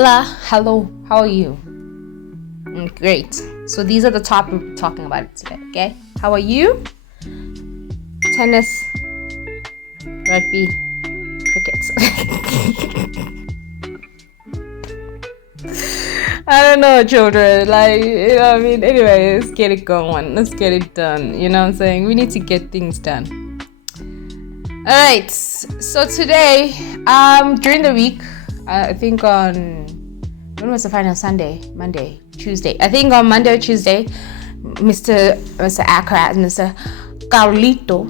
Hola, hello, how are you? Great. So these are the topics we're talking about today, okay? How are you? Tennis, rugby, cricket. I don't know, children. Anyway, let's get it going. Let's get it done. You know what I'm saying? We need to get things done. Alright, so today, during the week, I think when was the final? Sunday, Monday, Tuesday. I think on Monday or Tuesday, Mr. Accra and Mr. Carlito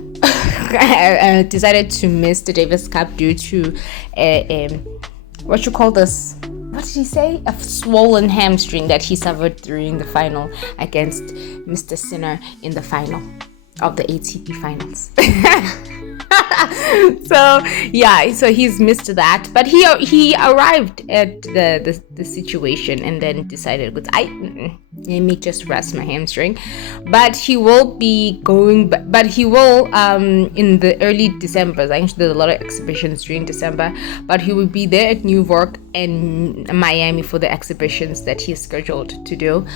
decided to miss the Davis Cup due to what you call this? What did he say? A swollen hamstring that he suffered during the final against Mr. Sinner in the final of the ATP finals. So he's missed that, but he arrived at the situation and then decided, let me just rest my hamstring. But he will be going, but he will in the early December. I think there's a lot of exhibitions during December, but he will be there at Newark and Miami for the exhibitions that he's scheduled to do.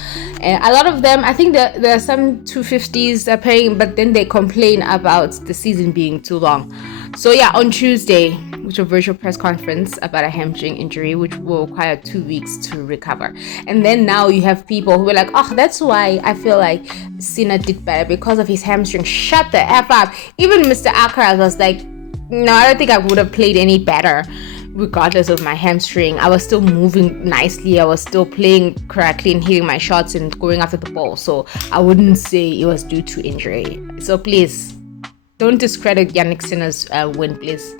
And a lot of them, I think there are some 250s are paying, but then they complain about the season being too long. So yeah, on Tuesday, which was a virtual press conference about a hamstring injury, which will require 2 weeks to recover. And then now you have people who are like, oh, that's why I feel like Sinner did better, because of his hamstring. Shut the F up. Even Mr. Accra was like, no, I don't think I would have played any better regardless of my hamstring. I was still moving nicely. I was still playing correctly and hitting my shots and going after the ball. So I wouldn't say it was due to injury. So please, don't discredit Yannick Sinner's win, please.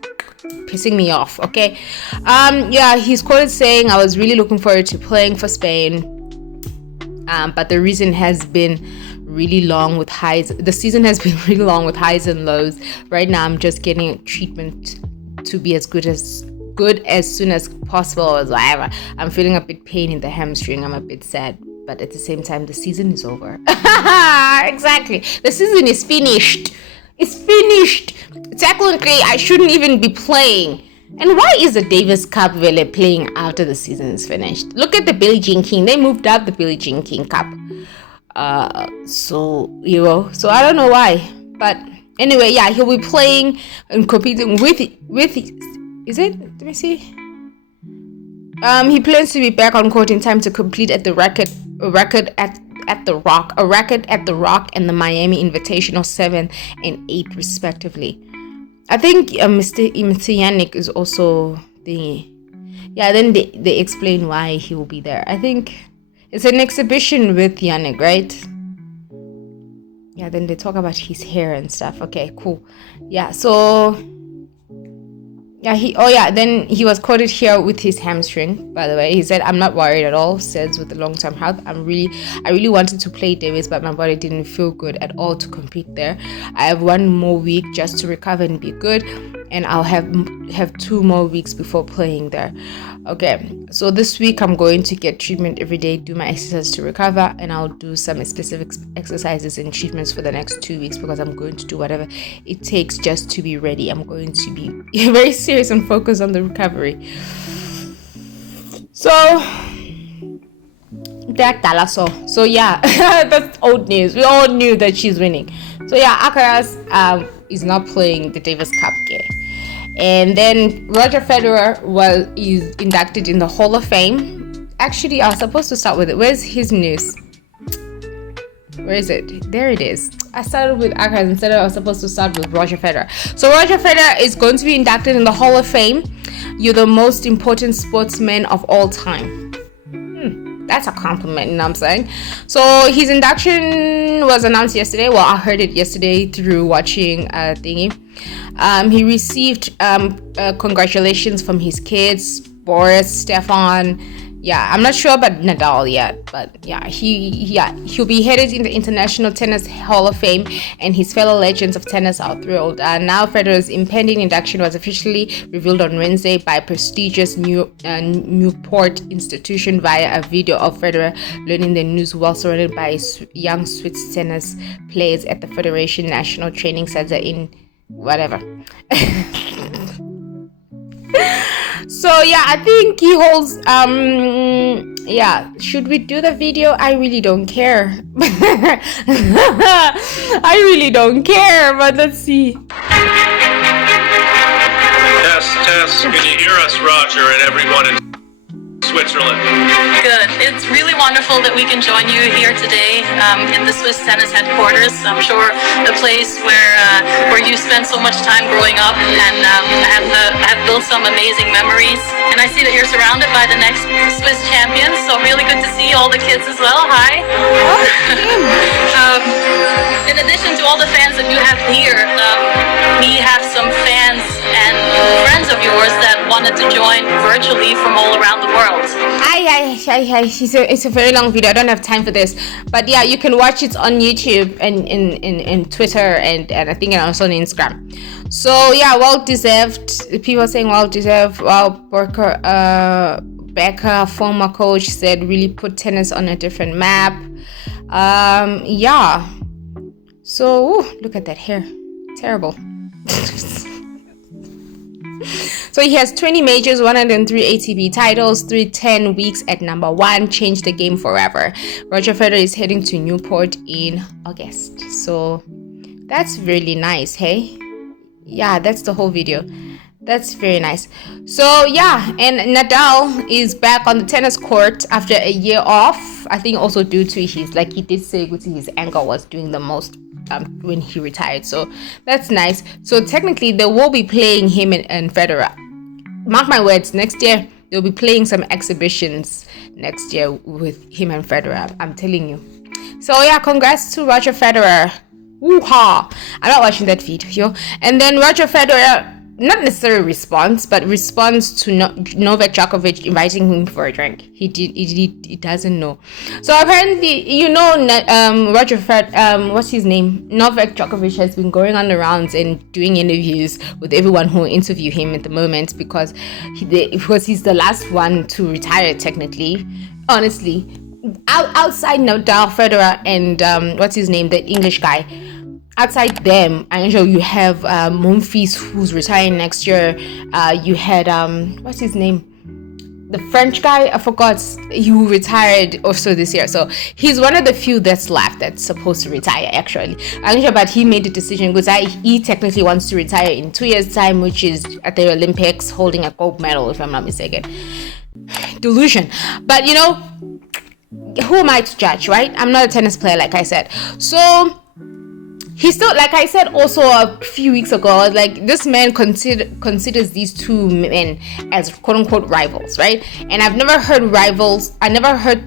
Pissing me off, okay? He's quoted saying, I was really looking forward to playing for Spain. But the season has been really long with highs. The season has been really long with highs and lows. Right now, I'm just getting treatment to be as good as soon as possible or whatever. I'm feeling a bit pain in the hamstring. I'm a bit sad. But at the same time, the season is over. Exactly. The season is finished. It's finished. Technically, I shouldn't even be playing. And why is the Davis Cup really playing after the season is finished? Look at the Billie Jean King. They moved up the Billie Jean King Cup. So I don't know why. But anyway, yeah, he'll be playing and competing with is it? Let me see. He plans to be back on court in time to complete at the record at the Rock and the Miami Invitational 7 and 8 respectively. I think Mr. Yannick is also then they explain why he will be there. I think it's an exhibition with Yannick, right? Yeah, then they talk about his hair and stuff. Okay, cool. Yeah, so then he was quoted here with his hamstring, by the way. He said, I'm not worried at all, says with the long-term health. I really wanted to play Davis, but my body didn't feel good at all to compete there. I have 1 more week just to recover and be good, and I'll have 2 more weeks before playing there. Okay, so this week I'm going to get treatment every day, do my exercises to recover, and I'll do some specific exercises and treatments for the next 2 weeks because I'm going to do whatever it takes just to be ready. I'm going to be very serious and focused on the recovery. So yeah, that's old news. We all knew that she's winning. So yeah, Alcaraz is not playing the Davis Cup game. And then Roger Federer is inducted in the Hall of Fame. Actually, I was supposed to start with it. Where's his news? Where is it? There it is. I started with Alcaraz instead of I was supposed to start with Roger Federer. So Roger Federer is going to be inducted in the Hall of Fame. You're the most important sportsman of all time. That's a compliment, you know what I'm saying? So his induction was announced yesterday. Well, I heard it yesterday through watching a thingy. He received congratulations from his kids, Boris, Stefan. Yeah, I'm not sure about Nadal yet, but yeah, he'll be headed in the International Tennis Hall of Fame, and his fellow legends of tennis are thrilled. Now Federer's impending induction was officially revealed on Wednesday by prestigious Newport institution via a video of Federer learning the news while surrounded by young Swiss tennis players at the Federation National Training Center in whatever. So yeah, I think he holds yeah, should we do the video? I really don't care. I really don't care, but let's see. Test, can you hear us, Roger, and everyone in Switzerland? Good. It's really wonderful that we can join you here today in the Swiss tennis headquarters. I'm sure a place where you spent so much time growing up and have built some amazing memories. And I see that you're surrounded by the next Swiss champions, so really good to see all the kids as well. Hi. In addition to all the fans that you have here, we have some fans and friends of yours that wanted to join virtually from all around the world. Hi. It's a very long video. I don't have time for this, but yeah, you can watch it on YouTube and in Twitter and I think also on Instagram. So yeah, well deserved. People are saying well deserved. Well, Becker, former coach, said really put tennis on a different map. Yeah. So look at that hair, terrible. So he has 20 majors, 103 ATP titles, 310 weeks at number 1, changed the game forever. Roger Federer is heading to Newport in August. So that's really nice, hey? Yeah, that's the whole video. That's very nice. So yeah, and Nadal is back on the tennis court after a year off. I think also due to his, like he did say, his ankle was doing the most when he retired. So that's nice. So technically they will be playing him and Federer. Mark my words, next year they'll be playing some exhibitions next year with him and Federer. I'm telling you. So yeah, congrats to Roger Federer. Woo-ha! I'm not watching that video. And then Roger Federer, not necessarily response, but response to Novak Djokovic inviting him for a drink. He doesn't know. So apparently, Roger what's his name? Novak Djokovic has been going on the rounds and doing interviews with everyone who interview him at the moment because he's the last one to retire technically. Honestly, outside Nadal, Federer, and what's his name, the English guy. Outside them, I'm sure you have Monfils, who's retiring next year. You had what's his name, the French guy, I forgot, who retired also this year. So he's one of the few that's left that's supposed to retire actually. I'm sure, but he made the decision because he technically wants to retire in 2 years time, which is at the Olympics, holding a gold medal if I'm not mistaken. Delusion. But who am I to judge, right? I'm not a tennis player, like I said. So he still, like I said also a few weeks ago, like this man considers these two men as quote unquote rivals, right? And I've never heard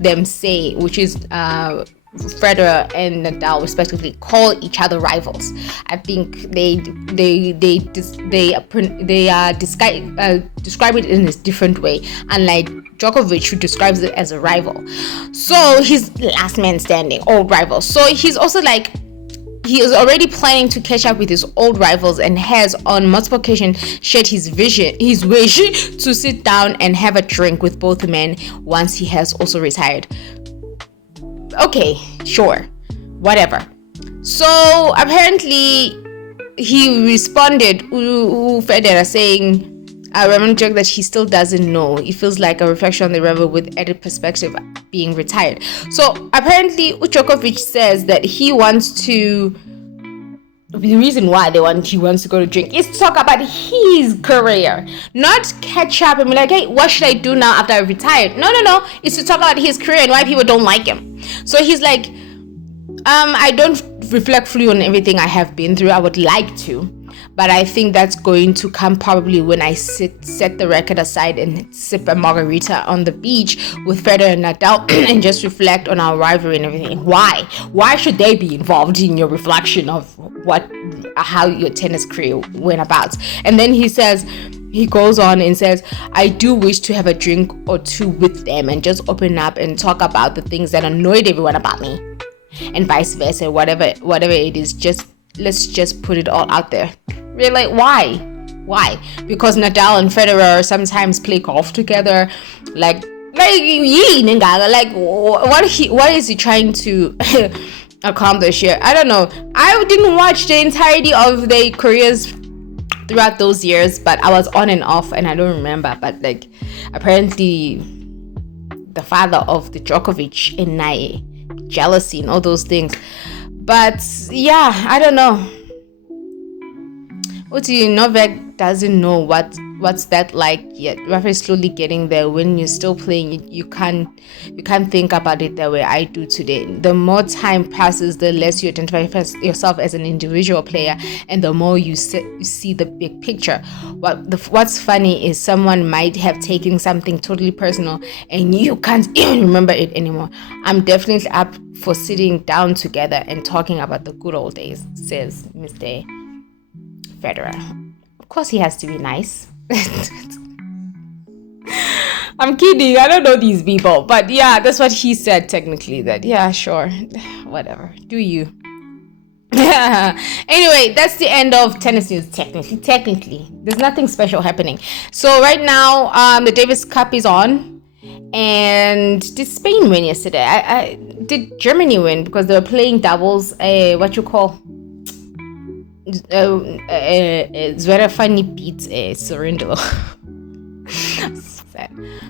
them say, which is Federer and Nadal respectively, call each other rivals. I think they describe it in a different way, unlike Djokovic, who describes it as a rival. So he's last man standing, old rival. So he's also like, he is already planning to catch up with his old rivals and has on multiple occasions shared his wish to sit down and have a drink with both men once he has also retired. Okay, sure, whatever. So apparently he responded, Federer, saying, I remember joke that he still doesn't know. It feels like a reflection on the rival with added perspective being retired. So apparently Djokovic says that he wants to, the reason why he wants to go to drink is to talk about his career, not catch up and be like, hey, what should I do now after I retired? No, it's to talk about his career and why people don't like him. So he's like, I don't reflect fully on everything I have been through. I would like to, but I think that's going to come probably when I set the record aside and sip a margarita on the beach with Federer and Nadal and just reflect on our rivalry and everything. Why should they be involved in your reflection of how your tennis career went about? And then he goes on and says, I do wish to have a drink or two with them and just open up and talk about the things that annoyed everyone about me, and vice versa. Whatever it is, let's just put it all out there. Really, why? Because Nadal and Federer sometimes play golf together. Like what is he trying to accomplish here? I don't know. I didn't watch the entirety of their careers throughout those years, but I was on and off and I don't remember. But like, apparently the father of the Djokovic and Nae, jealousy and all those things. But yeah, I don't know. Uti Novak doesn't know what's that like yet. Rafa is slowly getting there. When you're still playing, you can't think about it the way I do today. The more time passes, the less you identify yourself as an individual player, and the more you see the big picture. What's funny is someone might have taken something totally personal, and you can't even remember it anymore. I'm definitely up for sitting down together and talking about the good old days, says Mr. Federer. Of course, he has to be nice. I'm kidding. I don't know these people, but yeah, that's what he said technically. That yeah, sure, whatever. Do you? Anyway, that's the end of tennis news. Technically, there's nothing special happening. So right now, the Davis Cup is on, and did Spain win yesterday? I did Germany win because they were playing doubles. Zverev beat Sorrento.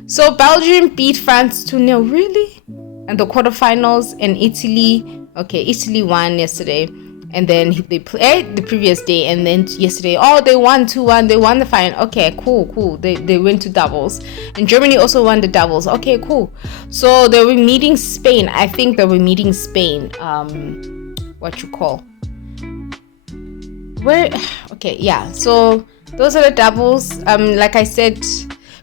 So Belgium beat France 2-0. Really? And the quarterfinals, and Italy won yesterday, and then they played the previous day, and then yesterday they won 2-1. They won the final. Okay, cool. They went to doubles, and Germany also won the doubles. Okay, cool. So they were meeting Spain. I think they were meeting Spain. So those are the doubles. Like I said,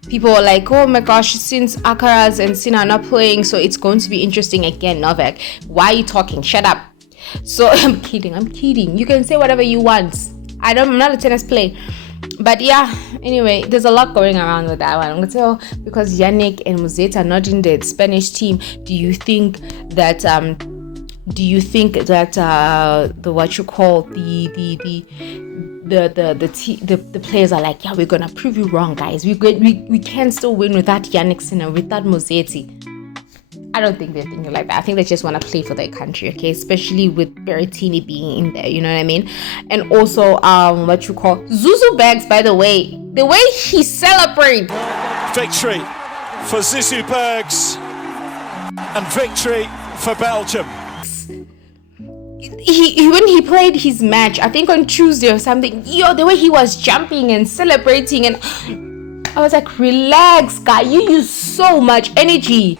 people were like, oh my gosh, since Alcaraz and Sinner are not playing, so it's going to be interesting again. Novak, why are you talking? Shut up. So I'm kidding. You can say whatever you want. I'm not a tennis player. But yeah, anyway, there's a lot going around with that one. I'm going to tell, because Yannick and Musetti are not in the Spanish team, do you think that the players are like, yeah, we're gonna prove you wrong, guys. We can still win without Yannick Sinner, without Musetti? I don't think they're thinking like that. I think they just want to play for their country, okay? Especially with Berrettini being in there, you know what I mean? And also, Zuzu Bags, by the way he celebrates. Victory for Zuzu Bergs and victory for Belgium. When he played his match, I think on Tuesday or something, the way he was jumping and celebrating, and I was like, relax, guy, you use so much energy.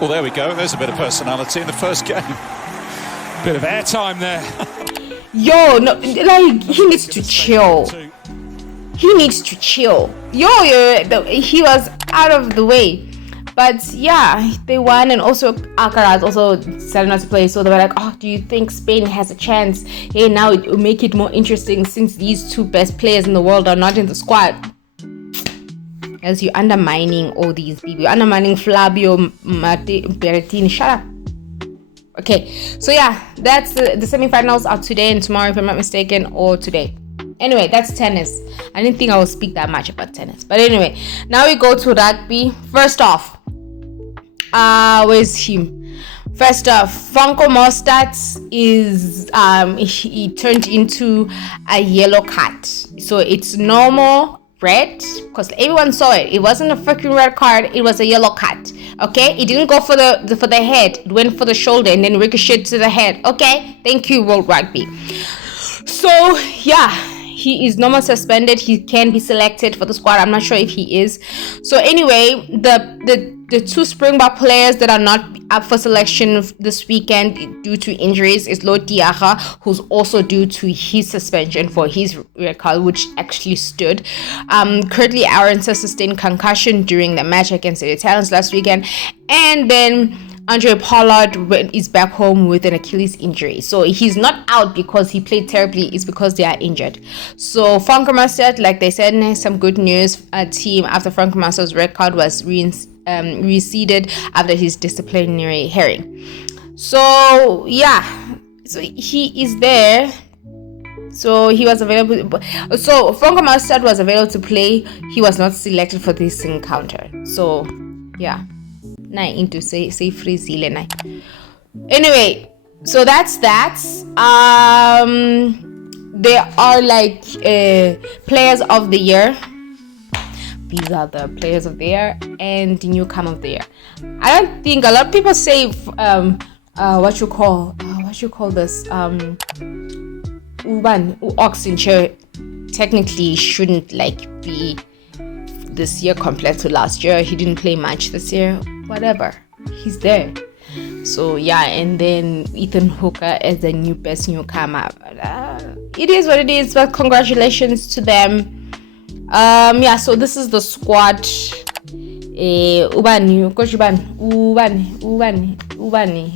Well, there we go. There's a bit of personality in the first game. Bit of airtime there. He needs to chill. He was out of the way. But yeah, they won, and also Alcaraz also decided not to play. So they were like, oh, do you think Spain has a chance? Hey, now it will make it more interesting since these two best players in the world are not in the squad. As you're undermining all these people. You're undermining Flavio Berrettini. Shut up. Okay, so yeah, that's the semifinals are today and tomorrow, if I'm not mistaken, or today. Anyway, that's tennis. I didn't think I would speak that much about tennis. But anyway, now we go to rugby. First off, where's him? First off, Franco Mostert he turned into a yellow card. So it's normal red, because everyone saw it. It wasn't a freaking red card, it was a yellow card. Okay, it didn't go for the head, it went for the shoulder and then ricocheted to the head. Okay, thank you, World Rugby. So yeah, he is normal suspended. He can be selected for the squad. I'm not sure if he is. So anyway, the two Springbok players that are not up for selection this weekend due to injuries is Lord Diaga, who's also due to his suspension for his red card, which actually stood. Currently, Arendse sustained concussion during the match against the Italians last weekend, and then Andre Pollard is back home with an Achilles injury. So he's not out because he played terribly, it's because they are injured. So Franco Mostert, like they said, some good news. A team after Franco Mostert's red card was reseeded after his disciplinary hearing. So yeah, so he is there. So he was available. So Franco Mostert was available to play. He was not selected for this encounter. So yeah. Into say free Anyway, so that's that. there are like players of the year. These are the players of the year and the newcomer of the year. I don't think a lot of people say what you call this Oxenchair technically shouldn't like be this year compared to last year. He didn't play much this year. Whatever, he's there. So yeah, and then Ethan Hooker as the best newcomer. It is what it is, but congratulations to them. Yeah, so this is the squad. Ubani.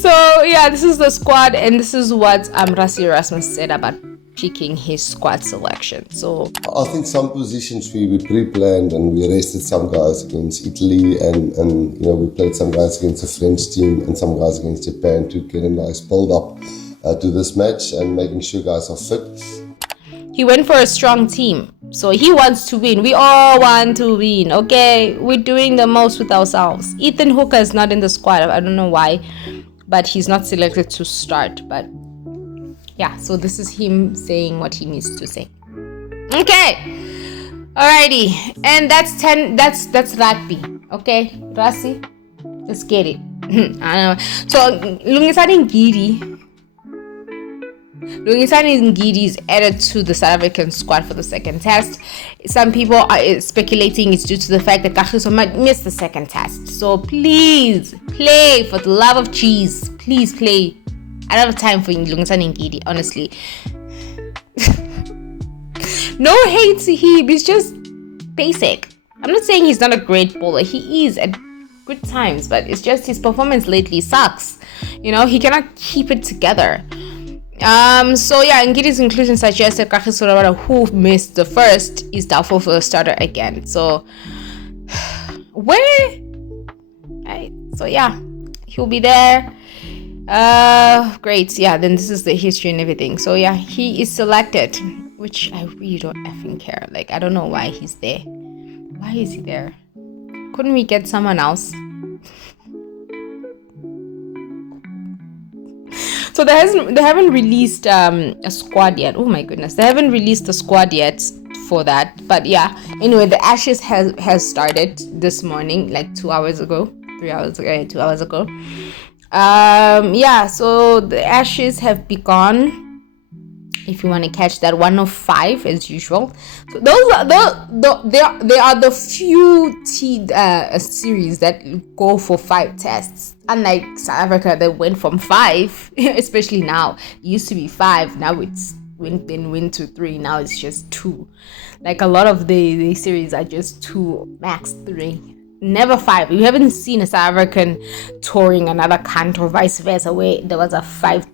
So yeah, this is the squad, and this is what Rassie Erasmus said about picking his squad selection. So I think some positions we pre-planned, and we rested some guys against Italy, and we played some guys against the French team and some guys against Japan to get a nice build up to this match and making sure guys are fit. He went for a strong team, so he wants to win. We all want to win, okay? We're doing the most with ourselves. Ethan Hooker is not in the squad. I don't know why, but he's not selected to start. But yeah, so this is him saying what he needs to say. Okay, alrighty, and that's 10. That's rugby, okay? Rassie, let's get it. I know. So Lungisani Ngidi is added to the South African squad for the second test. Some people are speculating it's due to the fact that Kagiso might miss the second test. So please play, for the love of cheese. Please play. I don't have time for Lungisani Ngidi, honestly. No hate to him. It's just basic. I'm not saying he's not a great bowler. He is at good times, but it's just his performance lately sucks. He cannot keep it together. So yeah, Ngidi's inclusion suggested Kagiso Rabada, who missed the first, is doubtful for the starter again. So so yeah, he'll be there. Great. Yeah, then this is the history and everything. So yeah, he is selected, which I really don't effing care. Like, I don't know why he's there. Why is he there? Couldn't we get someone else? So they haven't released a squad yet. Oh my goodness, they haven't released a squad yet for that. But yeah, anyway, the Ashes has started this morning, like 2 hours ago, 2 hours ago. Yeah, so the Ashes have begun. If you want to catch that, 105 as usual. So those are they are the few series that go for 5 tests. Unlike South Africa, that went from 5, especially now. It used to be 5. Now it's win to 3. Now it's just 2. Like a lot of the series are just 2, max 3. Never 5. We haven't seen a South African touring another country or vice versa where there was a 5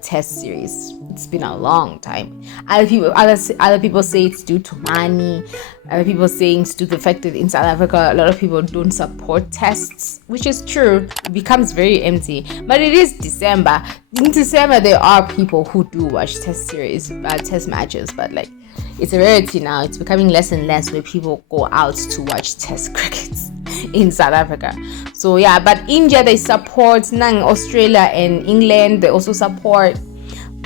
test series. It's been a long time. Other people say it's due to money. Other people saying it's due to the fact that in South Africa a lot of people don't support tests, which is true. It becomes very empty. But it is December. In December there are people who do watch test matches, but like, it's a rarity now. It's becoming less and less where people go out to watch test crickets in South Africa. So yeah, but India, they support. Australia and England, they also support.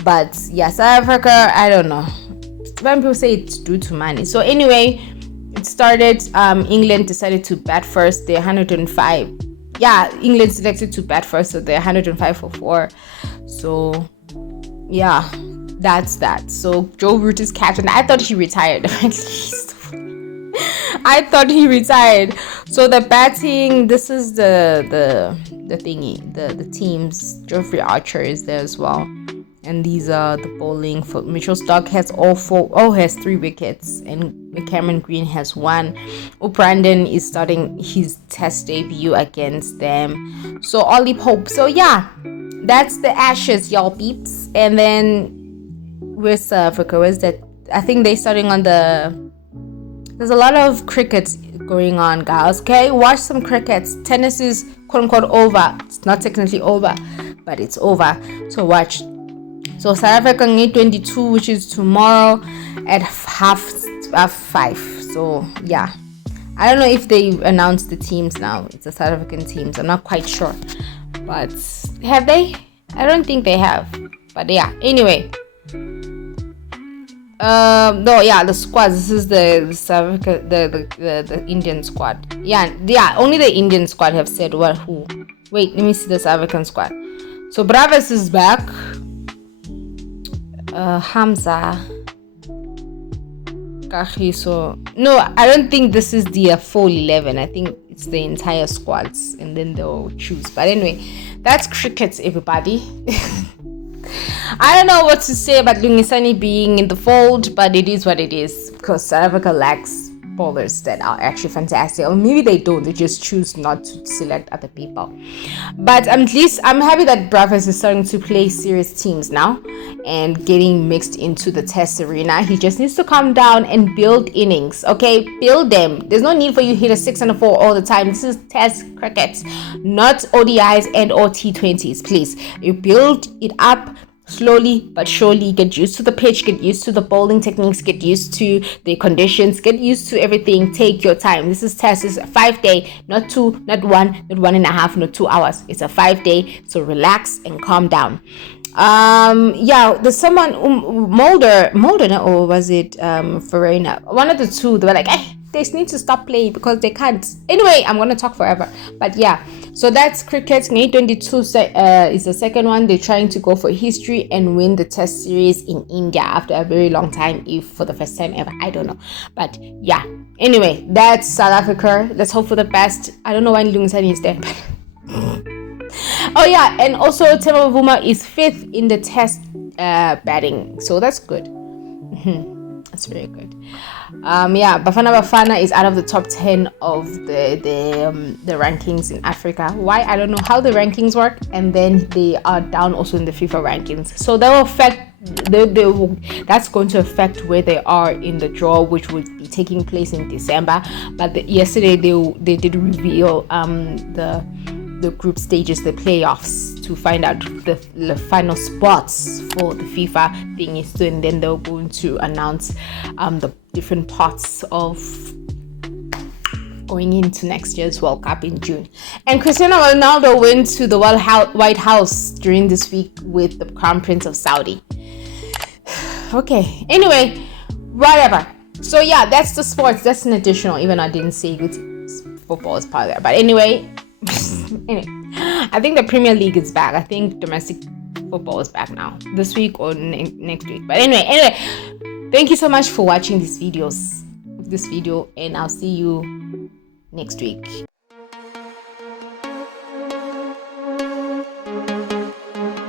But yeah, South Africa, I don't know. When people say it's due to money. So anyway, it started. England decided to bat first. They're 105. Yeah, England selected to bat first, so they're 105 for 4. So yeah, that's that. So Joe Root is captain. I thought he retired. I thought he retired. So the batting, this is the thingy, the teams. Geoffrey Archer is there as well. And these are the bowling. For Mitchell Starc has has 3 wickets, and Cameron Green has 1. Brandon is starting his test debut against them. So Ollie Pope. So yeah, that's the Ashes, y'all peeps. And then where's South Africa? Where's that? I think they're starting on there's a lot of cricket going on, guys. Okay, watch some crickets. Tennis is quote unquote over. It's not technically over, but it's over. So watch. So South Africa need 22, which is tomorrow at 5:30. So yeah, I don't know if they announced the teams now. It's the South African teams. I'm not quite sure, but have they? I don't think they have. But yeah, anyway. No, yeah, the squads. This is the South Africa, the Indian squad. Yeah, only the Indian squad have said what who. Wait, let me see the South African squad. So Bravas is back. Hamza. Kagiso. No, I don't think this is the full 11. I think it's the entire squads and then they'll choose. But anyway, that's cricket, everybody. I don't know what to say about Lungisani being in the fold, but it is what it is because South Africa lacks bowlers that are actually fantastic, or maybe they don't, they just choose not to select other people. But at least I'm happy that Bravas is starting to play serious teams now and getting mixed into the test arena. He just needs to calm down and build innings, okay? Build them. There's no need for you to hit a 6 and a 4 all the time. This is test cricket, not ODIs and or T20s. Please, you build it up slowly but surely. Get used to the pitch, get used to the bowling techniques, get used to the conditions, get used to everything. Take your time. This is test. It's a 5-day, not 2, not 1, not 1.5, not 2 hours. It's a 5-day, so relax and calm down. Yeah, there's someone Mulder, or was it Farina? One of the two. They were like, they need to stop playing because they can't. Anyway, I'm gonna talk forever, but yeah. So that's cricket. 2022 is the second one. They're trying to go for history and win the test series in India after a very long time, if for the first time ever. I don't know, but yeah. Anyway, that's South Africa. Let's hope for the best. I don't know why Lungisani is there, but oh yeah, and also Temba Bavuma is 5th in the test batting, so that's good. That's very good. Yeah, Bafana is out of the top 10 of the rankings in Africa. Why? I don't know how the rankings work, and then they are down also in the FIFA rankings. So that will affect that's going to affect where they are in the draw, which will be taking place in December. But yesterday they did reveal the group stages, the playoffs, to find out the final spots for the FIFA thing is, and then they're going to announce the different parts of going into next year's World Cup in June. And Cristiano Ronaldo went to the White House during this week with the Crown Prince of Saudi. Okay, anyway, whatever. So yeah, that's the sports. That's an additional, even though I didn't say football is part of that. But anyway, I think the Premier League is back. I think domestic football is back now, this week or next week. But anyway, thank you so much for watching this video, and I'll see you next week.